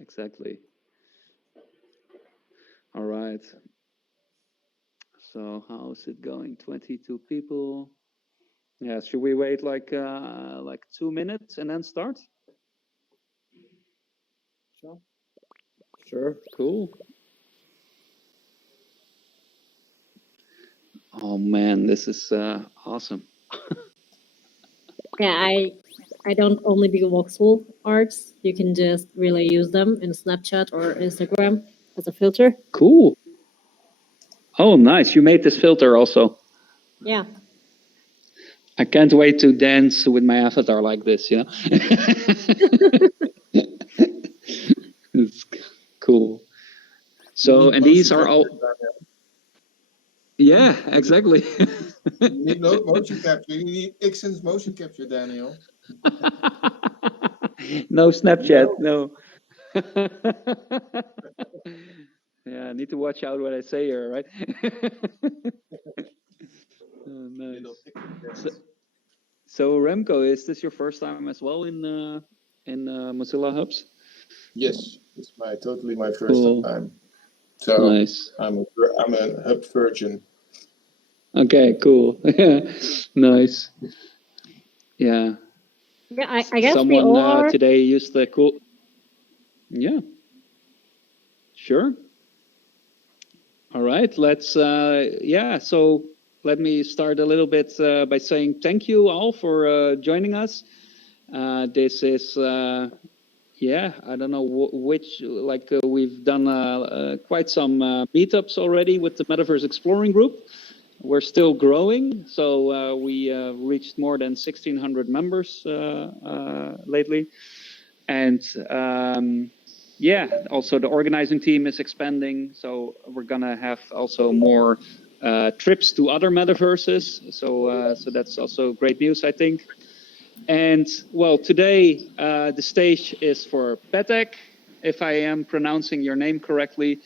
Exactly. All right. So how's it going? 22 people. Yeah, should we wait like 2 minutes and then start? Sure. Cool. Oh man, this is awesome. Yeah, I don't only do voxel arts. You can just really use them in Snapchat or Instagram as a filter. Cool. Oh, nice. You made this filter also. Yeah. I can't wait to dance with my avatar like this, you know? It's cool. So, and these are all... Yeah, exactly. You need no motion capture. You need Ixon's motion capture, Daniel. No Snapchat, no. Yeah, I need to watch out what I say here, right? Oh, nice. So Remco, is this your first time as well in Mozilla Hubs? Yes, it's totally my first time. So nice. I'm a hub virgin. Okay, cool. Nice. Yeah. Yeah, I guess someone we all are. Today used the cool. Yeah. Sure. All right. Let's. Yeah. So let me start a little bit by saying thank you all for joining us. This is. Yeah, I don't know which, we've done quite some meetups already with the Metaverse Exploring Group. We're still growing, so we reached more than 1,600 members lately. And yeah, also the organizing team is expanding, so we're gonna have also more trips to other metaverses. So that's also great news, I think. And well, today the stage is for Petek, if I am pronouncing your name correctly.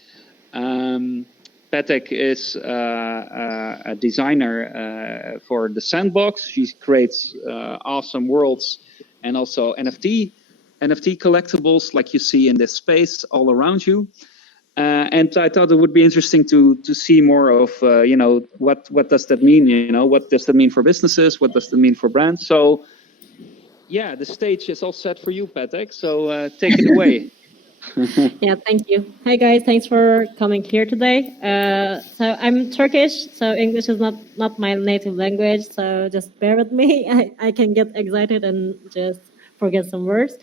Petek is a designer for the Sandbox. She creates awesome worlds and also NFT collectibles like you see in this space all around you. And I thought it would be interesting to see more of, you know, what does that mean? You know, what does that mean for businesses? What does that mean for brands? So yeah, the stage is all set for you, Petek. So take it away. Yeah, thank you. Hi guys, thanks for coming here today. So I'm Turkish, so English is not my native language, so just bear with me. I can get excited and just forget some words.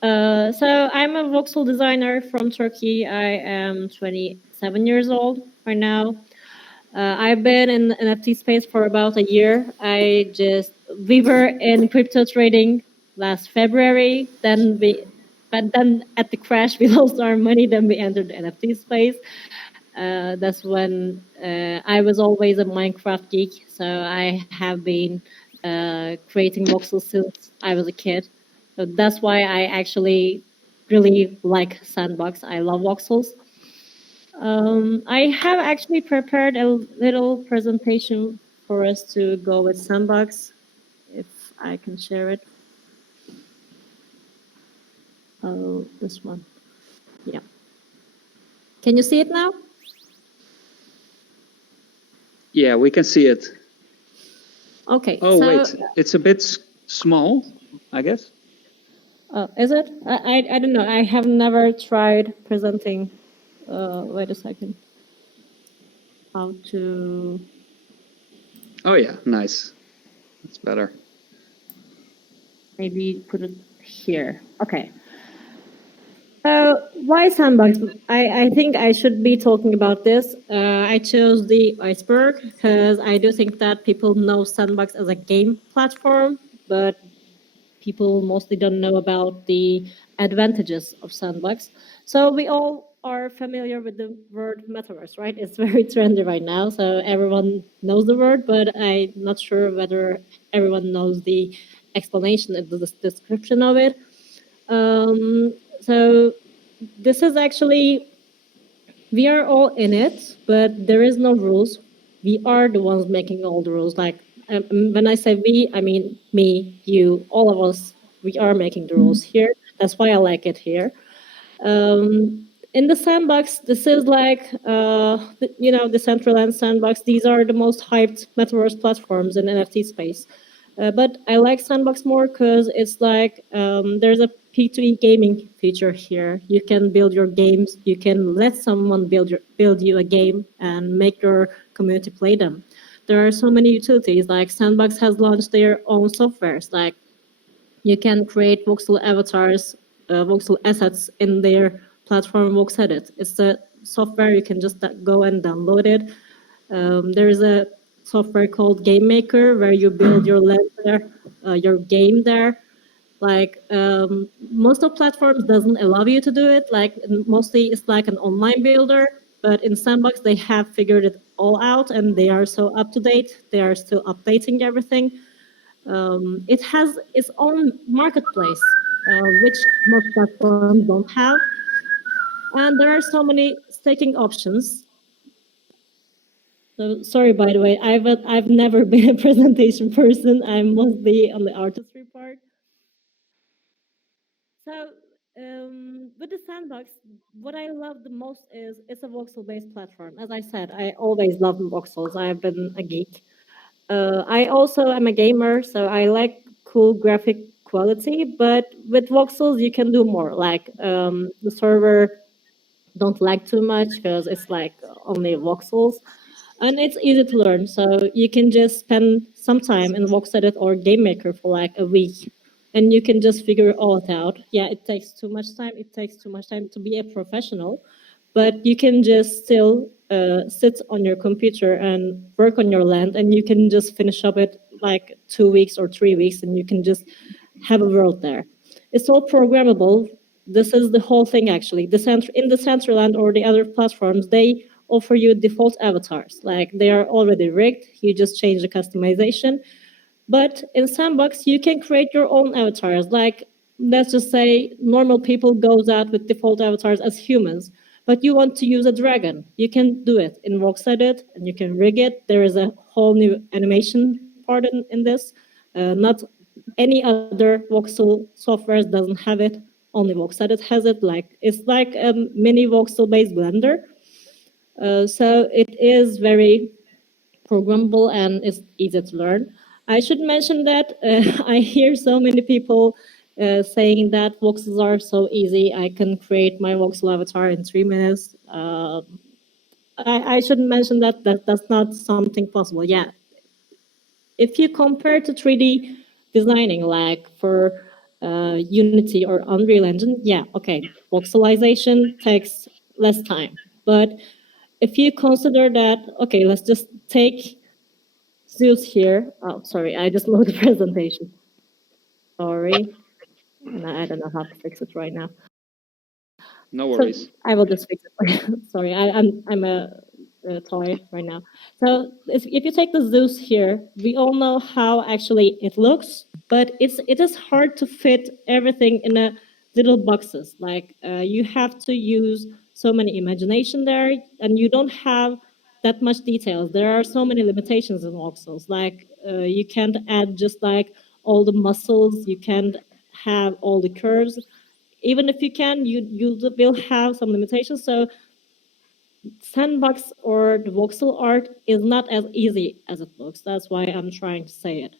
So I'm a voxel designer from Turkey. I am 27 years old right now. I've been in the NFT space for about a year. We were in crypto trading last February. But then at the crash, we lost our money. Then we entered the NFT space. That's when I was always a Minecraft geek. So I have been creating voxels since I was a kid. So that's why I actually really like Sandbox. I love voxels. I have actually prepared a little presentation for us to go with Sandbox, if I can share it. Oh, this one. Yeah. Can you see it now? Yeah, we can see it. Okay. Oh, so, wait, it's a bit small, I guess. Is it? I don't know. I have never tried presenting. Wait a second. How to... Oh yeah, nice. That's better. Maybe put it here. Okay. So why Sandbox? I think I should be talking about this. I chose the iceberg because I do think that people know Sandbox as a game platform, but people mostly don't know about the advantages of Sandbox. So we all are familiar with the word Metaverse, right? It's very trendy right now, so everyone knows the word, but I'm not sure whether everyone knows the explanation and the description of it. So this is actually, we are all in it, but there is no rules. We are the ones making all the rules. Like when I say we, I mean me, you, all of us we are making the rules here. That's why I like it here. In the sandbox, this is like, the Decentraland sandbox. These are the most hyped metaverse platforms in NFT space. But I like Sandbox more because it's like, there's a P2E gaming feature here. You can build your games. You can let someone build you a game and make your community play them. There are so many utilities. Like Sandbox has launched their own softwares. Like you can create voxel avatars, voxel assets in their platform VoxEdit. It's a software you can just go and download it. There is a software called Game Maker where you build your land there, your game there. Like, most of platforms doesn't allow you to do it. Like mostly it's like an online builder, but in Sandbox they have figured it all out and they are so up to date. They are still updating everything. It has its own marketplace, which most platforms don't have. And there are so many staking options. So sorry, by the way, I've never been a presentation person. I'm mostly on the artistry part. So, with the Sandbox, what I love the most is it's a voxel-based platform. As I said, I always loved voxels. I've been a geek. I also am a gamer, so I like cool graphic quality. But with voxels, you can do more. Like, the server don't lag too much because it's like only voxels. And it's easy to learn, so you can just spend some time in VoxEdit or Game Maker for like a week, and you can just figure all it out. Yeah, it takes too much time. It takes too much time to be a professional, but you can just still sit on your computer and work on your land, and you can just finish up it like 2 weeks or 3 weeks, and you can just have a world there. It's all programmable. This is the whole thing actually. In the Decentraland or the other platforms, they offer you default avatars. Like they are already rigged. You just change the customization. But in Sandbox, you can create your own avatars. Like, let's just say normal people goes out with default avatars as humans, but you want to use a dragon. You can do it in VoxEdit and you can rig it. There is a whole new animation part in this. Not any other voxel software doesn't have it. Only VoxEdit has it. Like it's like a mini voxel-based Blender. So it is very programmable and it's easy to learn. I should mention that I hear so many people saying that voxels are so easy. I can create my voxel avatar in 3 minutes. I should mention that that's not something possible. Yeah, if you compare to 3D designing, like for Unity or Unreal Engine, yeah, okay, voxelization takes less time. But if you consider that, okay, let's just take Zeus here. Oh, sorry, I just loaded the presentation. Sorry, and I don't know how to fix it right now. No worries. So I will just fix it. Sorry, I'm a toy right now. So if you take the Zeus here, we all know how actually it looks, but it is hard to fit everything in a little boxes. Like you have to use so many imagination there, and you don't have that much details. There are so many limitations in voxels. Like you can't add just like all the muscles. You can't have all the curves. Even if you can, you will have some limitations. So Sandbox or the voxel art is not as easy as it looks. That's why I'm trying to say it.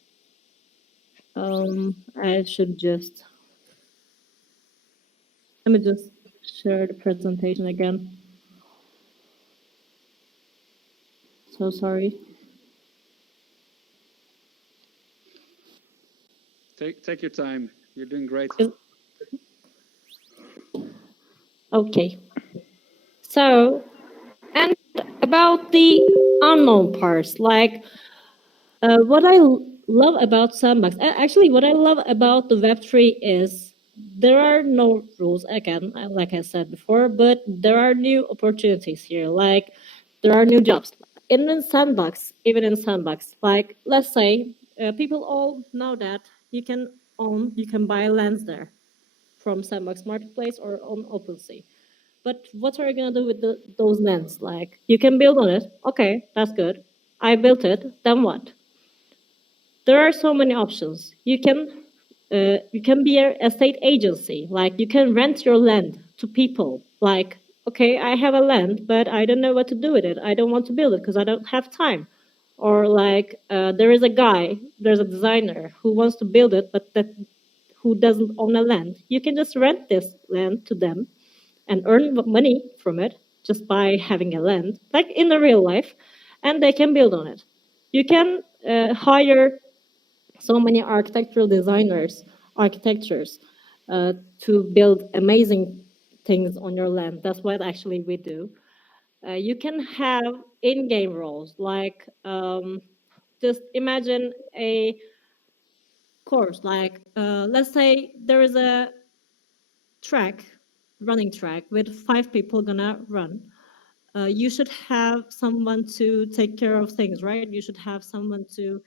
I should just let me just share the presentation again. So sorry. Take your time. You're doing great. Okay. So, and about the unknown parts, like what I love about Sandbox, actually, what I love about the Web3 is there are no rules, again, like I said before, but there are new opportunities here. Like, there are new jobs. In Sandbox, even in Sandbox, like, let's say, people all know that you can buy lands there from Sandbox Marketplace or on OpenSea. But what are you gonna do with those lands? Like, you can build on it. Okay, that's good. I built it. Then what? There are so many options. You can you can be an estate agency. Like you can rent your land to people. Like, okay, I have a land, but I don't know what to do with it. I don't want to build it because I don't have time. Or like there is a guy, there's a designer who wants to build it, but who doesn't own a land. You can just rent this land to them and earn money from it just by having a land, like in the real life, and they can build on it. You can hire so many architectural designers, architectures, to build amazing things on your land. That's what actually we do. You can have in-game roles, like just imagine a course, like let's say there is a track, running track with 5 people gonna run. You should have someone to take care of things, right? You should have someone to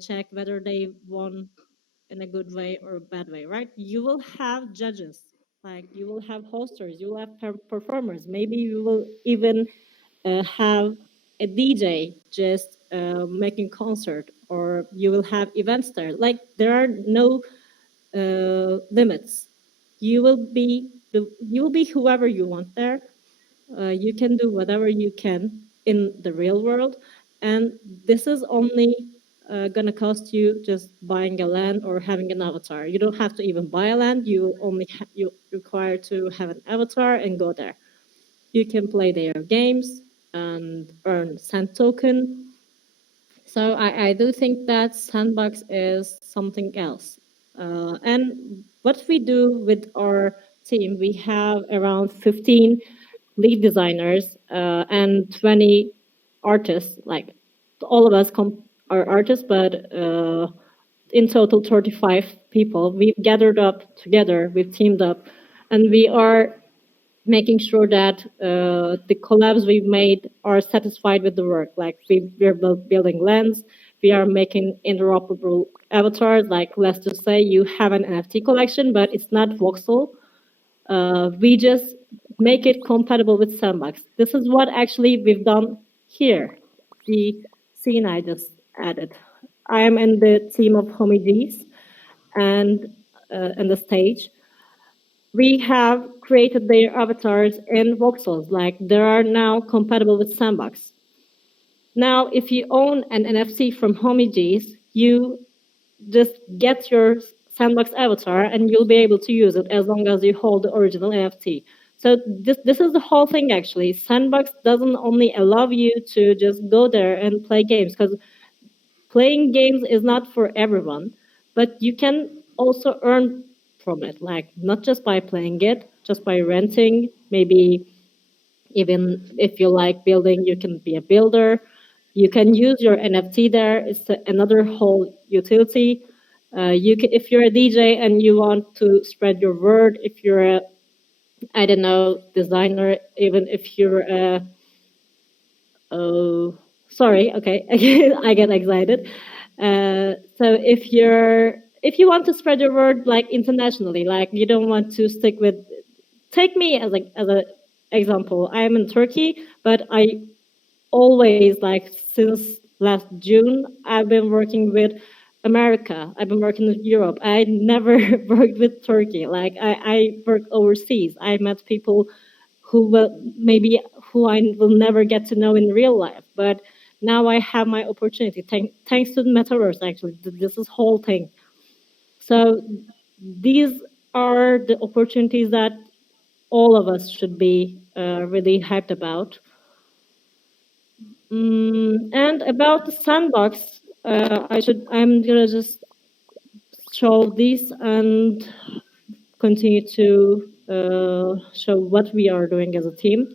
check whether they won in a good way or a bad way, right? You will have judges, like you will have hosters, you will have performers. Maybe you will even have a DJ just making concert, or you will have events there. Like there are no limits. You will be whoever you want there. You can do whatever you can in the real world, and this is only gonna cost you just buying a land or having an avatar. You don't have to even buy a land. You require to have an avatar and go there. You can play their games and earn sand token. So I do think that Sandbox is something else. And what we do with our team, we have around 15 lead designers and 20 artists. Like all of us are artists, but in total 35 people. We've gathered up together, we've teamed up, and we are making sure that the collabs we've made are satisfied with the work. Like we're building lens, we are making interoperable avatars. Like let's just say you have an NFT collection, but it's not voxel. We just make it compatible with Sandbox. This is what actually we've done here. The scene I just added. I am in the team of Homiges and the stage. We have created their avatars in voxels, like they are now compatible with Sandbox. Now, if you own an NFT from Homiges, you just get your Sandbox avatar and you'll be able to use it as long as you hold the original NFT. So this is the whole thing actually. Sandbox doesn't only allow you to just go there and play games, because playing games is not for everyone, but you can also earn from it, like not just by playing it, just by renting, maybe even if you like building, you can be a builder. You can use your NFT there. It's another whole utility. You can, if you're a DJ and you want to spread your word, if you're a, I don't know, designer, even if you're a, oh, sorry, okay, I get excited. So if you want to spread your word like internationally, like you don't want to stick with, take me as a example. I am in Turkey, but I always, like since last June, I've been working with America. I've been working with Europe. I never worked with Turkey. Like I work overseas. I met people who will maybe who I will never get to know in real life. But now I have my opportunity. Thanks to the Metaverse, actually, this is whole thing. So these are the opportunities that all of us should be really hyped about. And about the Sandbox, I'm gonna just show this and continue to show what we are doing as a team.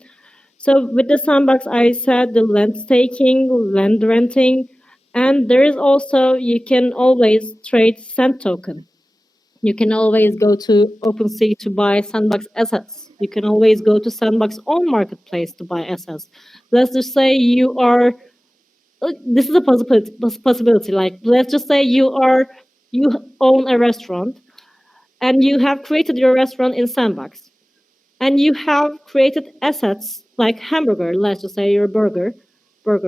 So with the Sandbox, I said the land staking, land renting, and there is also, you can always trade Sand token. You can always go to OpenSea to buy Sandbox assets. You can always go to Sandbox own marketplace to buy assets. Let's just say you are, this is a possibility. Like, let's just say you own a restaurant and you have created your restaurant in Sandbox, and you have created assets like hamburger. Let's just say you're a burger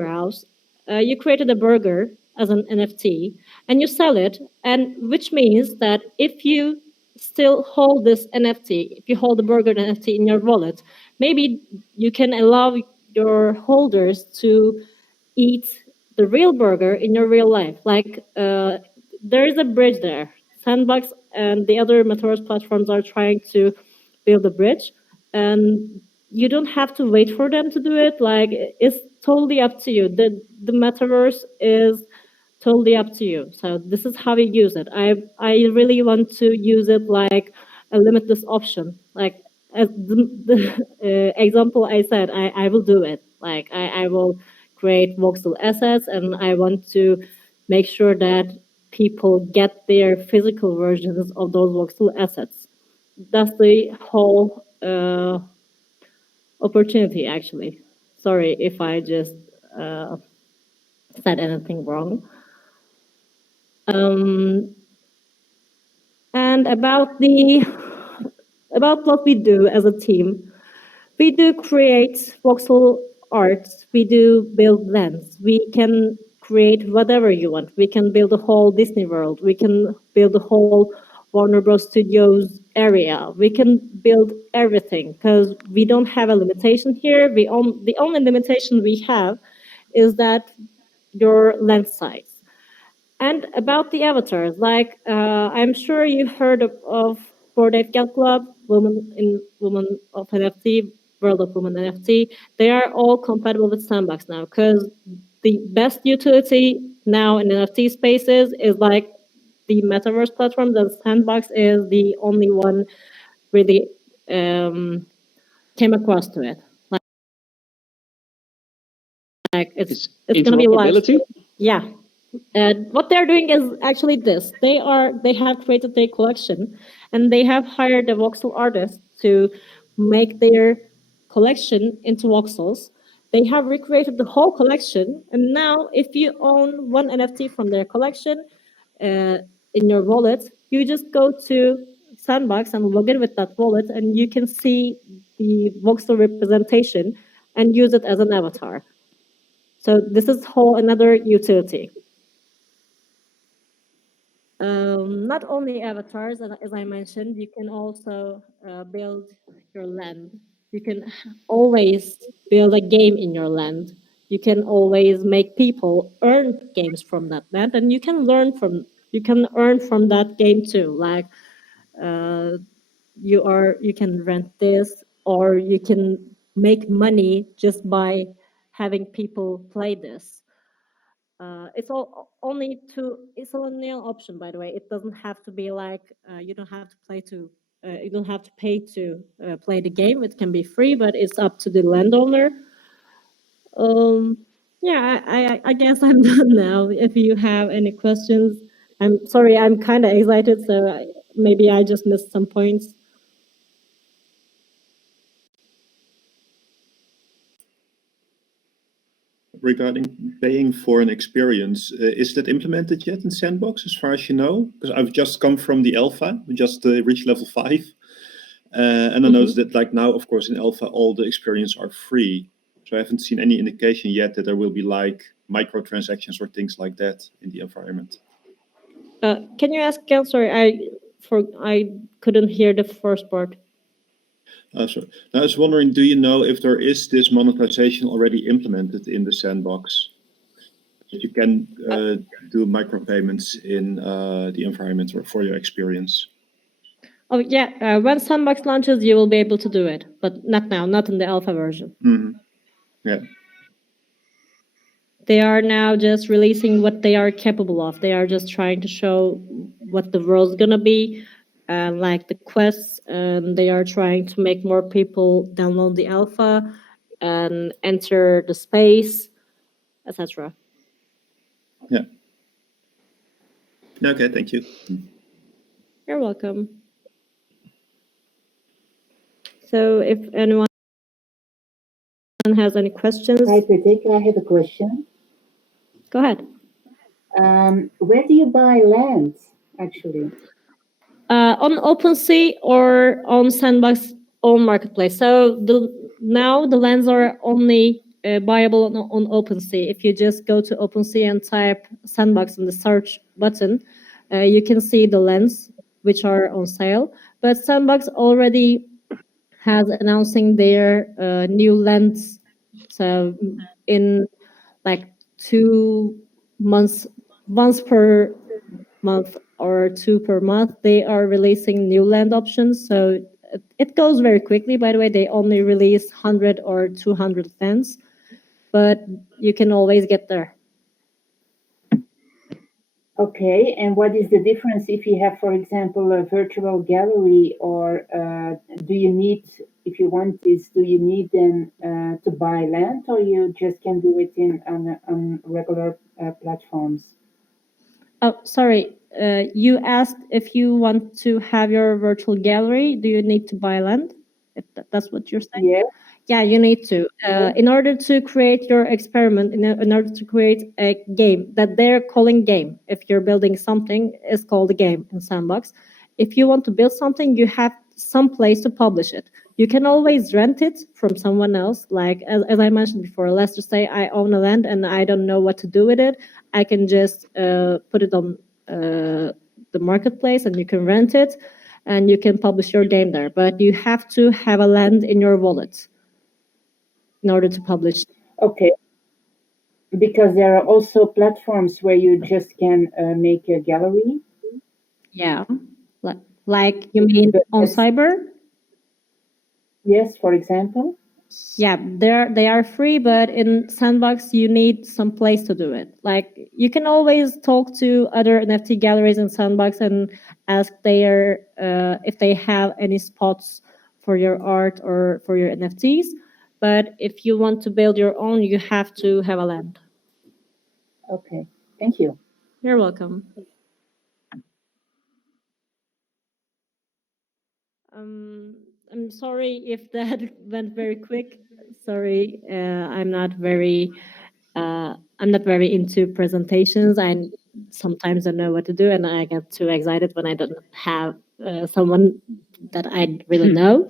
house. You created a burger as an NFT and you sell it, and which means that if you still hold this NFT, if you hold the burger NFT in your wallet, maybe you can allow your holders to eat the real burger in your real life. Like there is a bridge there. Sandbox and the other Metaverse platforms are trying to build a bridge, and you don't have to wait for them to do it. Like it's totally up to you. The Metaverse is totally up to you. So this is how you use it. I really want to use it like a limitless option. Like as the example I said, I will do it. Like I will create voxel assets, and I want to make sure that people get their physical versions of those voxel assets. That's the whole opportunity, actually. Sorry if I just said anything wrong. And about what we do as a team, we do create voxel arts. We do build lands. We can create whatever you want. We can build a whole Disney World. We can build a whole Warner Bros. Studios area. We can build everything because we don't have a limitation here. The only limitation we have is that your lens size. And about the avatars, like I'm sure you've heard of Bored Ape Yacht Club, Women of NFT, World of Women NFT. They are all compatible with Sandbox now because the best utility now in NFT spaces is like the Metaverse platform. The Sandbox is the only one really came across to it. Like it's going to be live. Yeah. What they're doing is actually this. They have created their collection, and they have hired a voxel artist to make their collection into voxels. They have recreated the whole collection, and now if you own one NFT from their collection in your wallet, you just go to Sandbox and log in with that wallet, and you can see the voxel representation and use it as an avatar. So this is another utility. Not only avatars, as I mentioned, you can also build your land. You can always build a game in your land. You can always make people earn games from that land, and you can earn from that game too. Like you can rent this, or you can make money just by having people play this. It's only an option, by the way. It doesn't have to be like you don't have to pay to play the game. It can be free, but it's up to the landowner. Yeah, I guess I'm done now. If you have any questions, I'm sorry, I'm kind of excited, so maybe I just missed some points. Regarding paying for an experience, is that implemented yet in Sandbox, as far as you know? Because I've just come from the alpha, we just reached level 5, and I noticed that like now, of course, in alpha, all the experiences are free. So I haven't seen any indication yet that there will be like microtransactions or things like that in the environment. Can you ask again? Sorry, I couldn't hear the first part. So I was wondering, do you know if there is this monetization already implemented in the Sandbox? That you can do micropayments in the environment or for your experience? Oh yeah, when Sandbox launches, you will be able to do it, but not now, not in the alpha version. Mm-hmm. Yeah. They are now just releasing what they are capable of. They are just trying to show what the world's gonna be, like the quests, and they are trying to make more people download the alpha and enter the space, etc. Yeah. Okay, thank you. You're welcome. So if anyone has any questions. Hi, Petek, I have a question. Go ahead. Where do you buy land, actually? On OpenSea or on Sandbox own marketplace. So now the lands are only buyable on OpenSea. If you just go to OpenSea and type Sandbox in the search button, you can see the lens which are on sale. But Sandbox already has announcing their new lens. So in like 2 months, once per month or 2 per month, they are releasing new lens options. So it goes very quickly. By the way, they only release 100 or 200 lens, but you can always get there. Okay, and what is the difference if you have, for example, a virtual gallery, or do you need, if you want this, do you need then to buy land, or you just can do it on regular platforms? Oh, sorry. You asked if you want to have your virtual gallery, do you need to buy land? If that's what you're saying? Yeah. Yeah, you need to. In order to create your experiment, in order to create a game that they're calling game, if you're building something, it's called a game in Sandbox. If you want to build something, you have some place to publish it. You can always rent it from someone else. Like, as I mentioned before, let's just say I own a land and I don't know what to do with it. I can just put it on the marketplace and you can rent it and you can publish your game there. But you have to have a land in your wallet in order to publish. Okay. Because there are also platforms where you just can make a gallery. Yeah. Like you mean on Cyber? Yes, for example. Yeah, they are free, but in Sandbox you need some place to do it. Like you can always talk to other NFT galleries in Sandbox and ask their if they have any spots for your art or for your NFTs. But if you want to build your own, you have to have a land. Okay, thank you. You're welcome. I'm sorry if that went very quick. Sorry, I'm not very into presentations. I sometimes don't know what to do, and I get too excited when I don't have someone that I really know.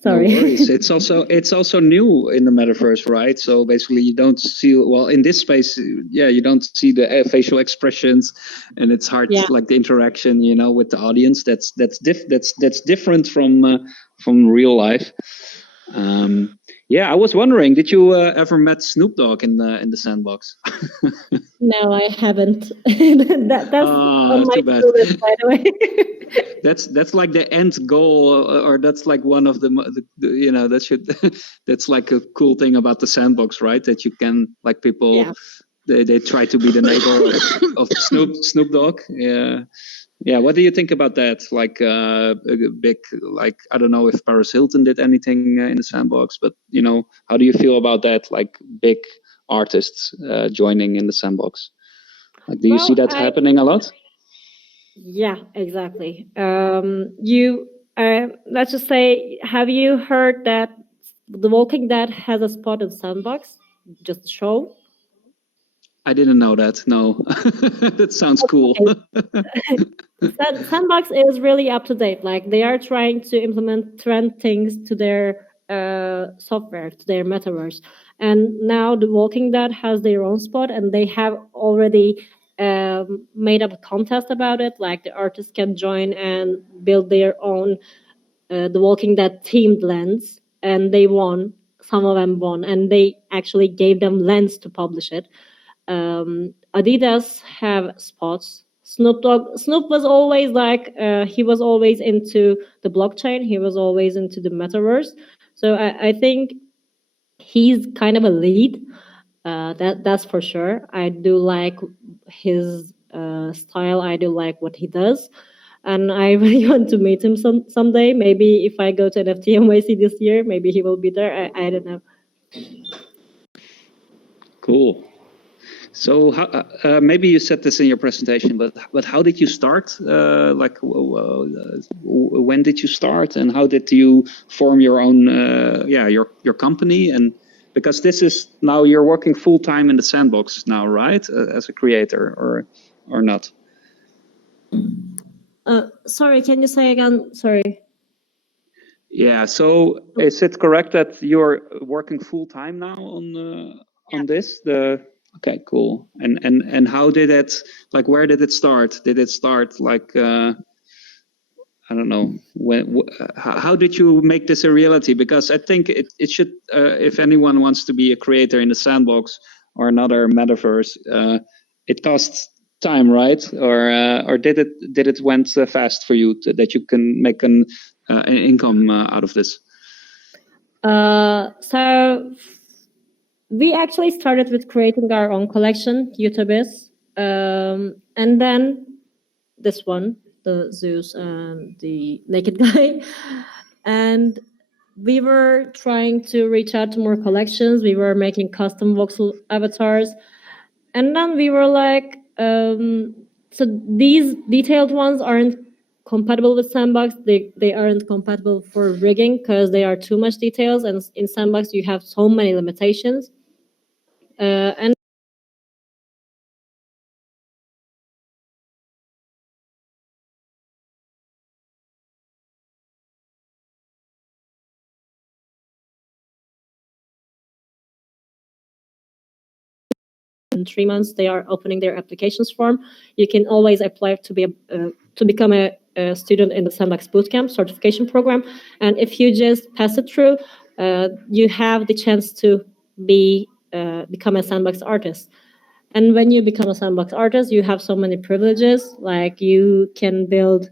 Sorry. No worries. It's also new in the metaverse, right? So basically, you don't see, well, in this space, you don't see the facial expressions, and it's hard, like the interaction, with the audience. That's different from real life. I was wondering, did you ever met Snoop Dogg in the Sandbox? No, I haven't. That's on my to-do list, by the way. That's like the end goal, or that's like one of the that should that's like a cool thing about the Sandbox, right? That you can, like, people they try to be the neighbor of Snoop Dogg. Yeah. What do you think about that? Like a big, like, I don't know if Paris Hilton did anything in the Sandbox, but how do you feel about that? Like big artists joining in the Sandbox. Like, do you see that happening a lot? Yeah, exactly. You let's just say, have you heard that The Walking Dead has a spot in Sandbox? Just a show. I didn't know that. No, that sounds cool. Sandbox is really up to date. Like, they are trying to implement trend things to their software, to their metaverse. And now The Walking Dead has their own spot, and they have already made up a contest about it. Like, the artists can join and build their own The Walking Dead themed lens, and they won. Some of them won, and they actually gave them lens to publish it. Adidas have spots. Snoop was always like he was always into the blockchain. He was always into the metaverse. So I think he's kind of a lead. That's for sure. I do like his style. I do like what he does, and I really want to meet him someday. Maybe if I go to NFT NYC this year, maybe he will be there. I don't know. Cool. So maybe you said this in your presentation, but how did you start? When did you start, and how did you form your own your company? And because this is now you're working full time in the Sandbox now, right? As a creator, or not? Sorry, can you say again? Sorry. Yeah. So is it correct that you're working full time now on this? Okay, cool. And how did it, like, where did it start? Did it start like I don't know how did you make this a reality? Because I think it should, if anyone wants to be a creator in the Sandbox or another metaverse, it costs time, right? Or did it went fast for you that you can make an income out of this? So we actually started with creating our own collection, YouTubers, and then this one, the Zeus and the naked guy, and we were trying to reach out to more collections. We were making custom voxel avatars, and then we were like, so these detailed ones aren't compatible with Sandbox. They aren't compatible for rigging because they are too much details, and in Sandbox you have so many limitations. And 3 months they are opening their applications form. You can always apply to become a student in the Sandbox Bootcamp certification program, and if you just pass it through, you have the chance to become a Sandbox artist. And when you become a Sandbox artist, you have so many privileges. Like you can build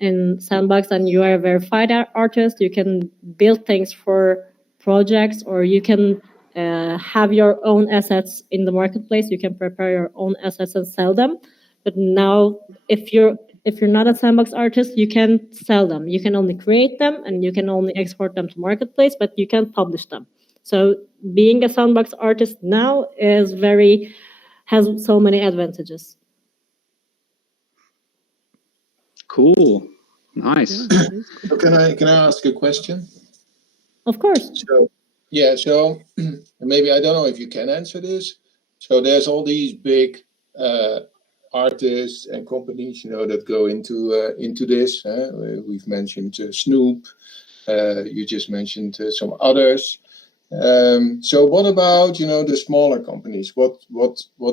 in Sandbox, and you are a verified artist. You can build things for projects, or you can have your own assets in the marketplace. You can prepare your own assets and sell them. But now, if you're not a Sandbox artist, you can sell them. You can only create them, and you can only export them to marketplace, but you can't publish them. So being a Sandbox artist now has so many advantages. Cool. Nice. So can I ask a question? Of course. So maybe I don't know if you can answer this. So there's all these big artists and companies, that go into this. We've mentioned Snoop. You just mentioned some others. So what about the smaller companies? What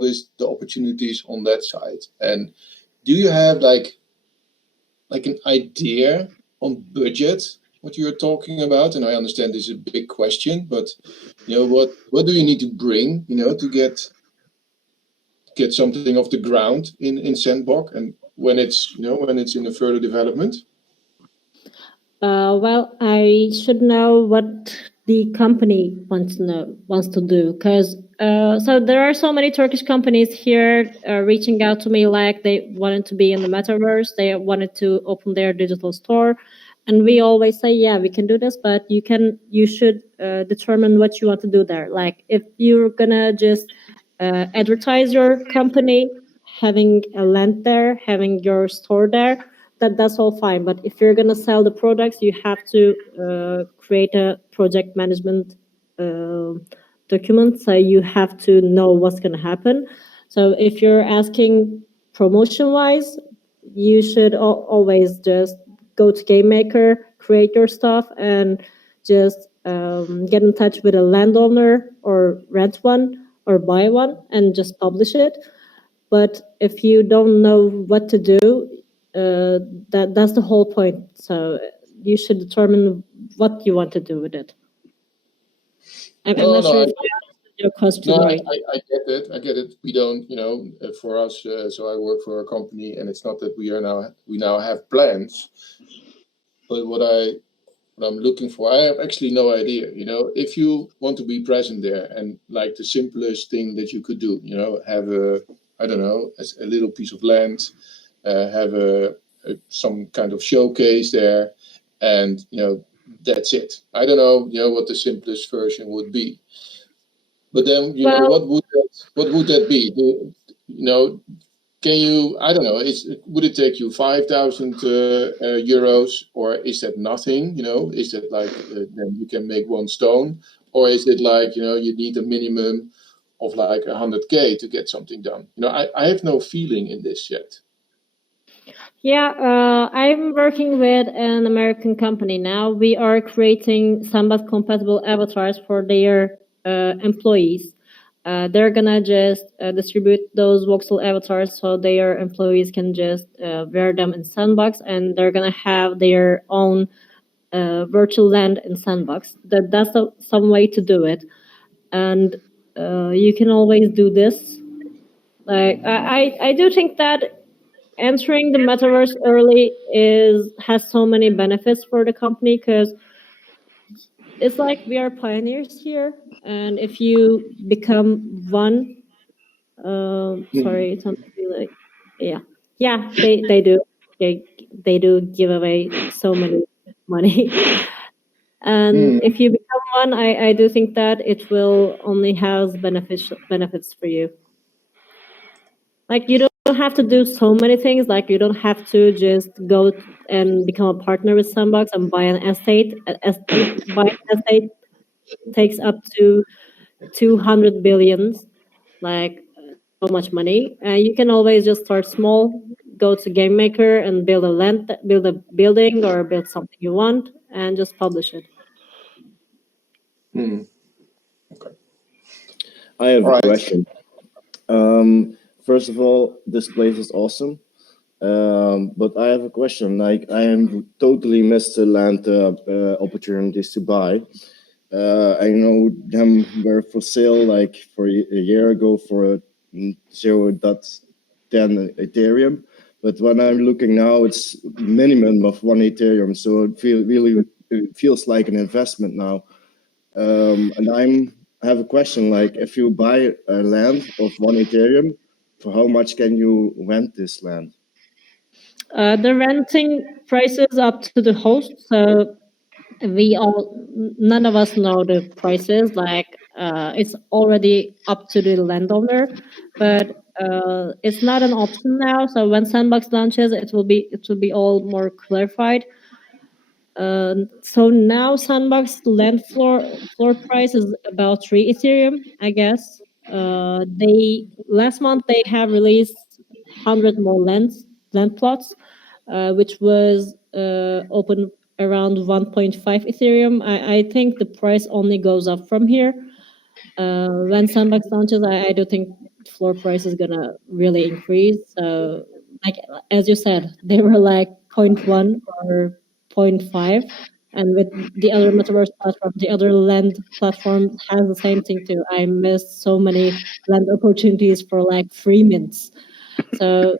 is the opportunities on that side? And do you have like an idea on budget? What you're talking about? And I understand this is a big question, but what do you need to bring to get something off the ground in Sandbox, and when it's in a further development? Well, I should know what the company wants to do, because so there are so many Turkish companies here reaching out to me, like they wanted to be in the metaverse, they wanted to open their digital store, and we always say, yeah, we can do this, but you should determine what you want to do there. Like if you're gonna just advertise your company, having a land there, having your store there, that's all fine. But if you're gonna sell the products, you have to create a project management document. So you have to know what's gonna happen. So if you're asking promotion wise, you should always just go to Game Maker, create your stuff, and just get in touch with a landowner or rent one or buy one and just publish it. But if you don't know what to do, that's the whole point. So you should determine what you want to do with it. I'm not sure if I answered your question right. I get it. I get it. We don't, for us. So I work for a company, and it's not that we now have plans. But what I'm looking for, I have actually no idea. If you want to be present there, and like the simplest thing that you could do, have a little piece of land, have some kind of showcase there, and that's it. I don't know, what the simplest version would be. But then, what would that be? Can you? I don't know. Would it take you 5,000 euros, or is that nothing? Is that like then you can make one stone, or is it like you need a minimum of like 100K to get something done? I have no feeling in this yet. Yeah, I'm working with an American company now. We are creating Sandbox compatible avatars for their employees. They're gonna just distribute those voxel avatars so their employees can just wear them in Sandbox, and they're gonna have their own virtual land in Sandbox. That's some way to do it, and you can always do this. Like I do think that entering the metaverse early has so many benefits for the company, because it's like we are pioneers here, and if you become one, sorry, something like, yeah, they do, they do give away so many money. And if you become one, I do think that it will only have benefits for you. Like, you don't have to do so many things. Like, you don't have to just go and become a partner with Sandbox and buy an estate. Buy an estate takes up to 200 billions, like so much money. You can always just start small, go to Game Maker and build a building, or build something you want, and just publish it. Okay. I have All a right. question. First of all, this place is awesome. But I have a question. Like, I am totally missed the land opportunities to buy. I know them were for sale like for a year ago for 0.10 Ethereum. But when I'm looking now, it's minimum of 1 Ethereum. So it feels like an investment now. And I have a question, like, if you buy a land of 1 Ethereum, for how much can you rent this land? The renting price is up to the host, so none of us know the prices. Like, it's already up to the landowner, but it's not an option now. So when Sandbox launches, it will be all more clarified. So now Sandbox land floor price is about 3 Ethereum, I guess. They last month they have released 100 more land plots, which was open around 1.5 Ethereum. I think the price only goes up from here. When Sandbox launches, I do think floor price is gonna really increase. So, like, as you said, they were like 0.1 or 0.5, and with the other metaverse platform, the other land platform has the same thing too. I missed so many land opportunities for like 3 minutes. So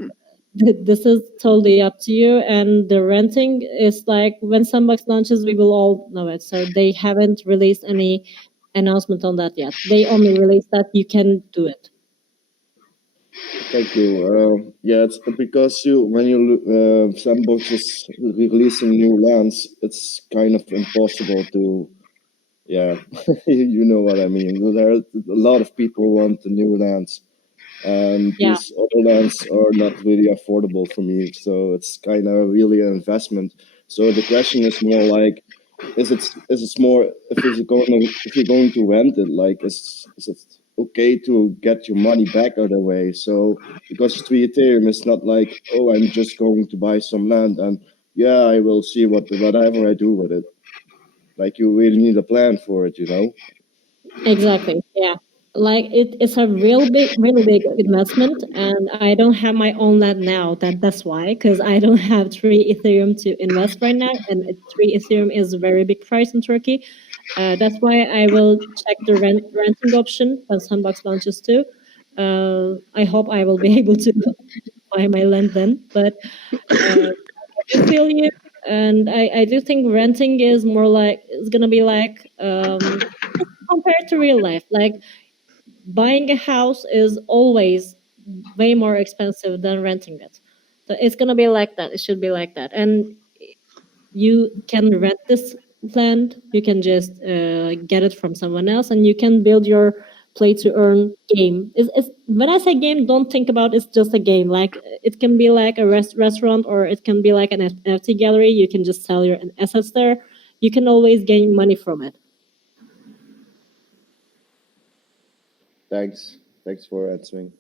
this is totally up to you. And the renting is like, when Sandbox launches, we will all know it. So they haven't released any announcement on that yet. They only released that you can do it. Thank you. Yeah, it's because when Sandbox is releasing new lands, it's kind of impossible to. Yeah, you know what I mean. There are a lot of people want the new lands, and Yeah. these other lands are not really affordable for me. So it's kind of really an investment. So the question is more like, is it more if you're going to rent it, like, is it okay to get your money back out of the way? So because 3 Ethereum is not like, oh, I'm just going to buy some land and yeah, I will see whatever I do with it. Like, you really need a plan for it, you know. Exactly. Yeah. Like, it's a really big investment, and I don't have my own land now. That's why, because I don't have 3 Ethereum to invest right now, and 3 Ethereum is a very big price in Turkey. That's why I will check the renting option when Sandbox launches too. I hope I will be able to buy my land then. But I do feel you, and I do think renting is more like, it's gonna be like, compared to real life. Like, buying a house is always way more expensive than renting it. So it's gonna be like that. It should be like that. And you can rent this land. You can just get it from someone else, and you can build your play to earn game. When I say game, don't think about it's just a game. Like, it can be like a restaurant, or it can be like an NFT gallery. You can just sell your assets there. You can always gain money from it. Thanks for answering.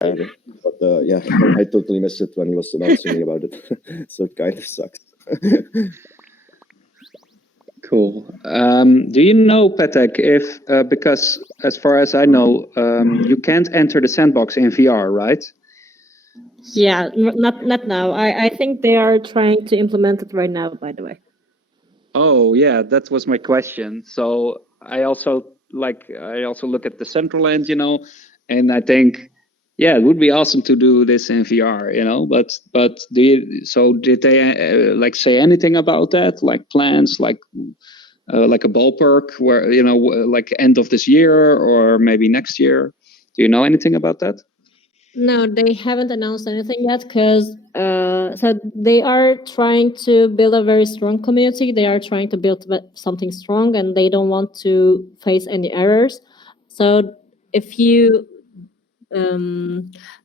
either. But yeah, I totally missed it when he was announcing me about it. So it kind of sucks. Cool. Do you know, Petek, if because as far as I know, you can't enter the Sandbox in VR, right? Yeah, not now. I think they are trying to implement it right now, by the way. Oh yeah, that was my question. So I also look at the central end, and I think, yeah, it would be awesome to do this in VR, But did they say anything about that? Like plans, like a ballpark where like end of this year or maybe next year? Do you know anything about that? No, they haven't announced anything yet because so they are trying to build a very strong community. They are trying to build something strong, and they don't want to face any errors. So if you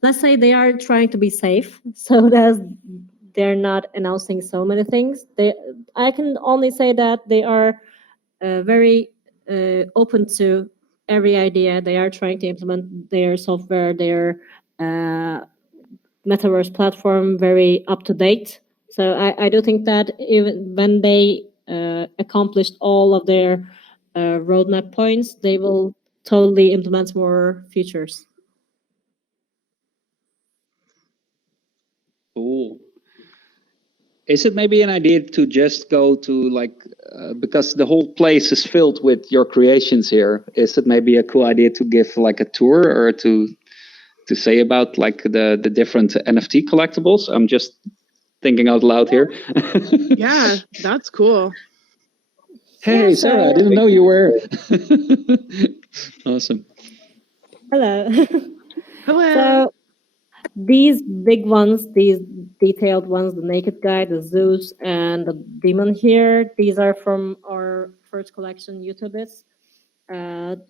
let's say they are trying to be safe, so that they're not announcing so many things. I can only say that they are very open to every idea. They are trying to implement their software, their Metaverse platform very up to date. So I do think that even when they accomplished all of their roadmap points, they will totally implement more features. Cool. Is it maybe an idea to just go to because the whole place is filled with your creations here? Is it maybe a cool idea to give like a tour or to say about like the different NFT collectibles? I'm just thinking out loud here. Yeah, that's cool. Hey, Yeah, Sarah, I didn't know you were. Awesome. Hello. Hello. So these big ones, these detailed ones, the naked guy, the Zeus, and the demon here, these are from our first collection, YouTubers.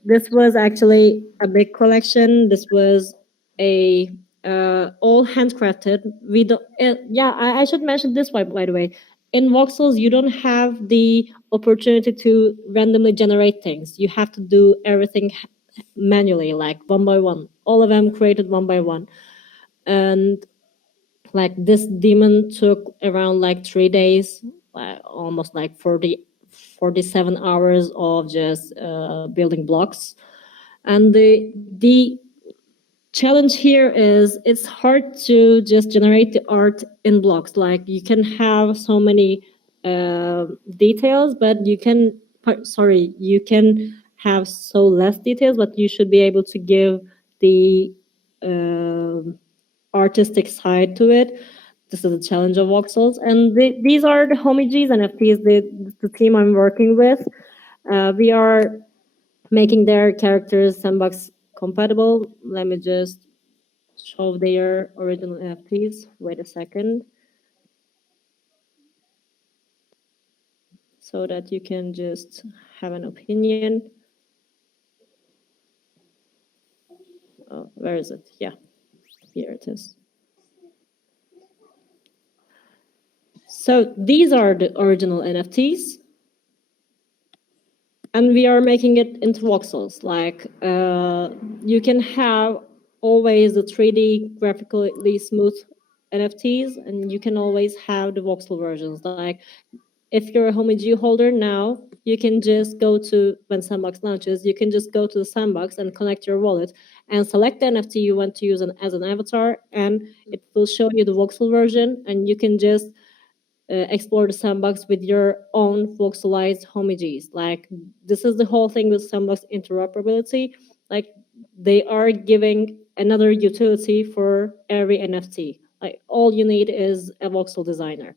This was actually a big collection. This was a all handcrafted. We don't. I should mention this by the way. In voxels, you don't have the opportunity to randomly generate things. You have to do everything manually, like one by one. All of them created one by one, and like this demon took around like 3 days, almost like 47 hours of just building blocks. And the challenge here is it's hard to just generate the art in blocks. Like you can have so many details, but you can have so less details, but you should be able to give the artistic side to it. This is the challenge of voxels, and these are the homages NFTs. The team I'm working with, we are making their characters Sandbox compatible. Let me just show their original NFTs. Wait a second, so that you can just have an opinion. Oh, where is it? Yeah, here it is. So these are the original NFTs. And we are making it into voxels. Like you can have always the 3D graphically smooth NFTs, and you can always have the voxel versions. Like if you're a homage holder now, you can just go to, when Sandbox launches, you can just go to the Sandbox and connect your wallet and select the NFT you want to use as an avatar, and it will show you the voxel version, and you can just explore the Sandbox with your own voxelized homages. Like this is the whole thing with Sandbox interoperability. Like they are giving another utility for every NFT. Like all you need is a voxel designer.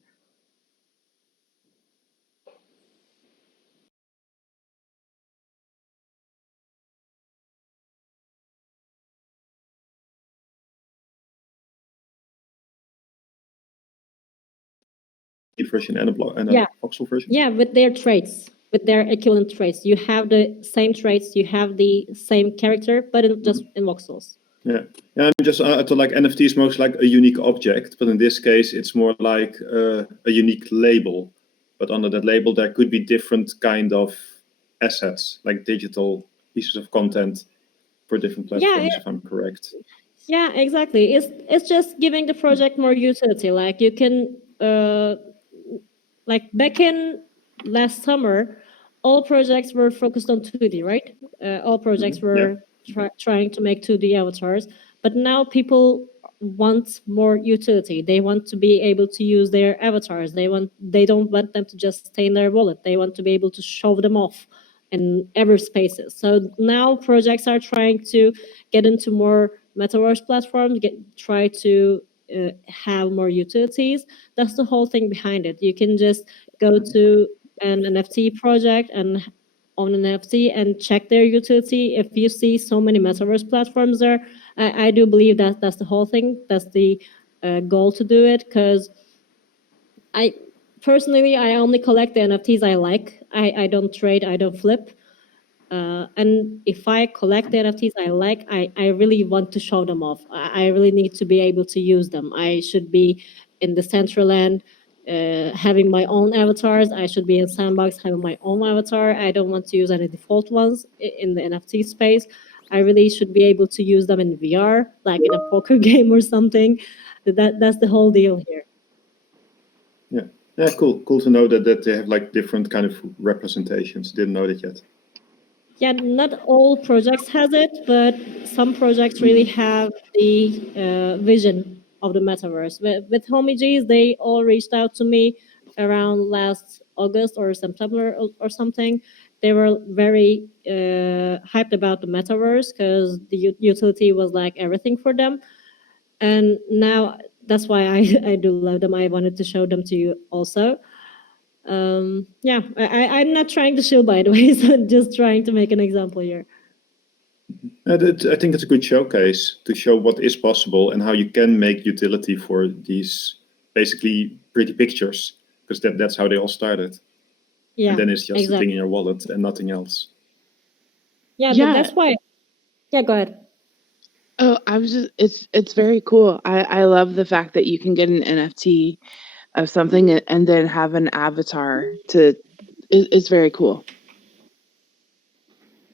Version and a voxel version. Yeah, with their traits, with their equivalent traits. You have the same traits, you have the same character, but just in voxels. Yeah, I'm just I thought like NFT is most like a unique object, but in this case it's more like a unique label. But under that label there could be different kind of assets, like digital pieces of content for different platforms, if I'm correct. Yeah, exactly. It's just giving the project more utility. Like you can like back in last summer, all projects were focused on 2D, right? All projects Yeah. were trying to make 2D avatars, but now people want more utility. They want to be able to use their avatars. They don't want them to just stay in their wallet. They want to be able to show them off in every spaces. So now projects are trying to get into more metaverse platforms, try to have more utilities. That's the whole thing behind it. You can just go to an NFT project and on an NFT and check their utility. If you see so many metaverse platforms there, I do believe that that's the whole thing. That's the goal to do it, because I personally I only collect the NFTs I like. I don't trade. I don't flip. And if I collect the NFTs I like, I really want to show them off. I really need to be able to use them. I should be in the central end having my own avatars. I should be in Sandbox having my own avatar. I don't want to use any default ones in the NFT space. I really should be able to use them in VR, like in a poker game or something. That's the whole deal here. Yeah, cool to know that they have like different kind of representations. Didn't know that yet. Yeah, not all projects has it, but some projects really have the vision of the metaverse. With Homiges, they all reached out to me around last August or September or something. They were very hyped about the metaverse because the utility was like everything for them. And now that's why I do love them. I wanted to show them to you also. Yeah, I'm not trying to shill, by the way, so I'm just trying to make an example here. I think it's a good showcase to show what is possible and how you can make utility for these basically pretty pictures, because that's how they all started. Yeah, and then it's just exactly. a thing in your wallet and nothing else. Yeah, that's why. Yeah, go ahead. Oh, I was just it's very cool. I love the fact that you can get an NFT of something and then have an avatar to it's very cool.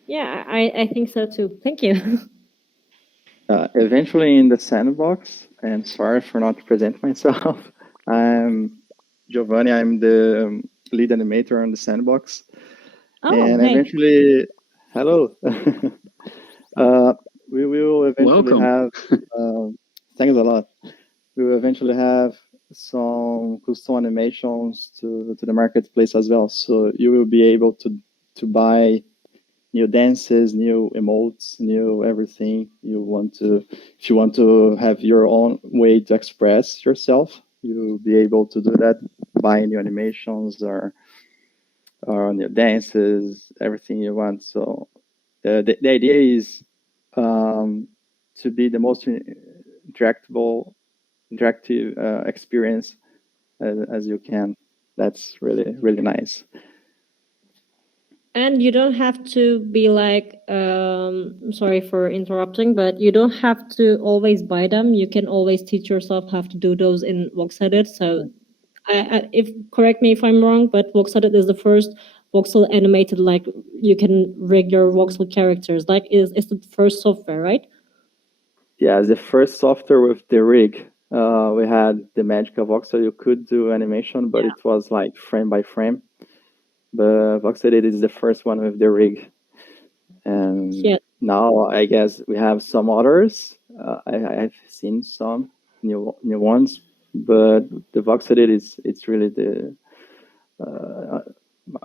Yeah, I think so too. Thank you. Eventually in the Sandbox, and sorry for not present myself, I'm Giovanni. I'm the lead animator on the Sandbox. Oh, and hey. eventually, hello. We will eventually Welcome. have, thanks a lot. We will eventually have some custom animations to the marketplace as well. So you will be able to buy new dances, new emotes, new everything you want to. If you want to have your own way to express yourself, you'll be able to do that, buy new animations or new dances, everything you want. So the idea is to be the most interactive experience as you can. That's really, really nice. And you don't have to be like, sorry for interrupting, but you don't have to always buy them. You can always teach yourself how to do those in VoxEdit. So, if correct me if I'm wrong, but VoxEdit is the first voxel animated, like you can rig your voxel characters. Like, is the first software, right? Yeah, the first software with the rig. We had the Magical Voxel. You could do animation, but it was like frame by frame. But VoxEdit is the first one with the rig. And now I guess we have some others. I've seen some new ones, but the VoxEdit it's really the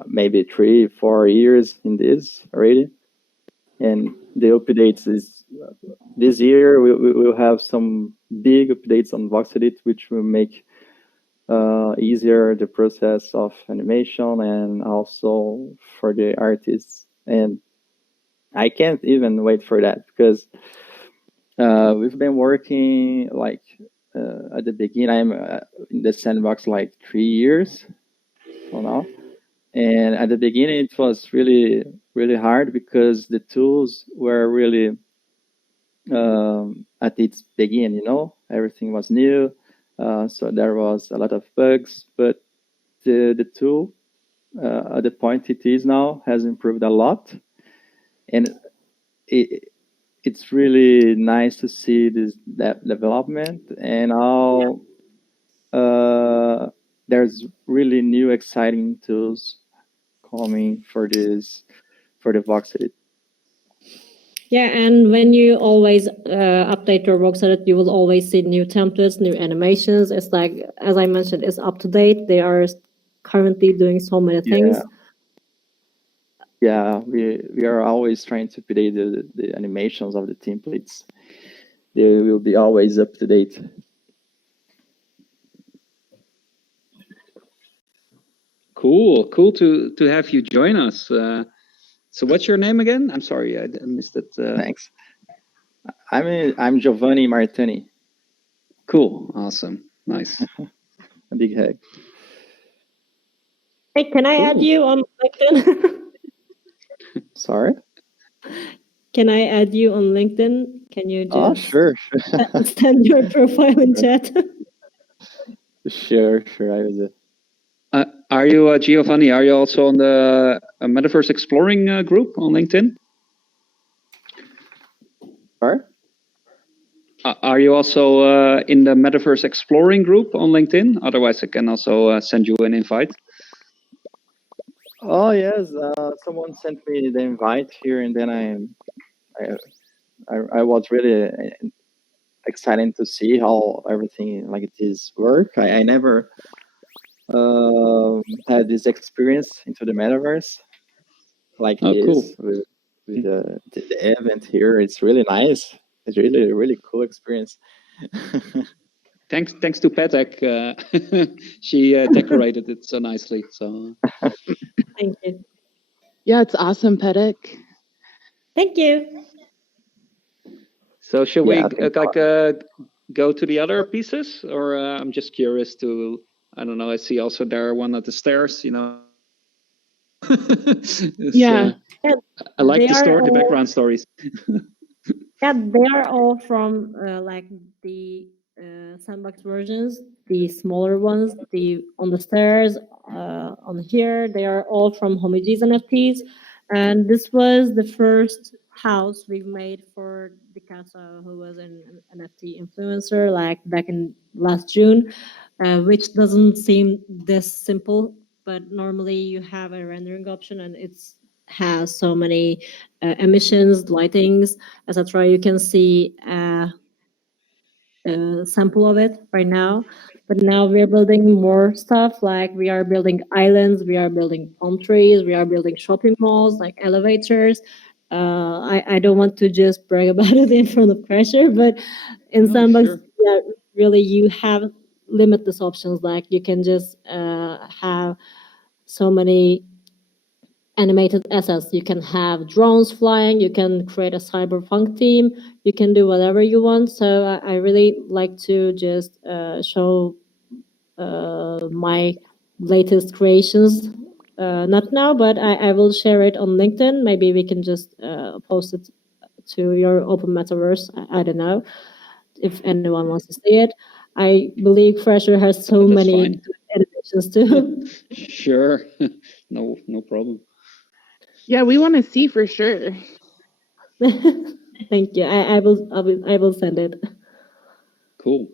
maybe 3-4 years in this already. And the updates is this year we will have some big updates on VoxEdit, which will make easier the process of animation and also for the artists. And I can't even wait for that because we've been working like at the beginning. I'm in the Sandbox like 3 years for now. And at the beginning, it was really, really hard because the tools were really at its beginning, everything was new. So there was a lot of bugs, but the tool at the point it is now has improved a lot. And it's really nice to see this development, and all there's really new exciting tools coming for the Voxel. Yeah, and when you always update your Voxel, you will always see new templates, new animations. It's like, as I mentioned, it's up to date. They are currently doing so many things. Yeah, we are always trying to update the animations of the templates. They will be always up to date. Cool to have you join us. So what's your name again? I'm sorry, I missed it. Thanks. I'm Giovanni Martini. Cool, awesome, nice. A big hug. Hey, can I add you on LinkedIn? Sorry? Can I add you on LinkedIn? Can you just sure. send your profile in chat? Sure, I will do. Are you, Giovanni, are you also on the Metaverse Exploring group on LinkedIn? Sorry? Are you also in the Metaverse Exploring group on LinkedIn? Otherwise, I can also send you an invite. Oh yes, someone sent me the invite here, and then I was really excited to see how everything like this work. I never had this experience into the Metaverse like this. Cool. With the event here. It's really nice. It's really cool experience. Thanks to Petek. She decorated it so nicely. So Thank you. Yeah, it's awesome, Petek. Thank you. So should we go to the other pieces, or I'm just curious to, I don't know, I see also there one at the stairs, you know. Yeah. I like the background stories. Yeah, they are all from like the Sandbox versions, the smaller ones, the on the stairs, on here. They are all from Homiji's NFTs, and this was the first house we made for Picasso, who was an NFT influencer, like back in last June, which doesn't seem this simple. But normally you have a rendering option, and it's has so many emissions, lightings, etc. You can see a sample of it right now. But now we're building more stuff, like we are building islands, we are building palm trees, we are building shopping malls, like elevators. I don't want to just brag about it in front of Crasher, but in Sandbox, yeah, really you have limitless options. Like you can just have so many animated assets. You can have drones flying, you can create a cyberpunk theme, you can do whatever you want. So I really like to just show my latest creations. Not now, but I will share it on LinkedIn. Maybe we can just post it to your open metaverse. I don't know if anyone wants to see it. I believe Fresher has so many animations too. Sure, no problem. Yeah, we want to see for sure. Thank you. I will send it. Cool.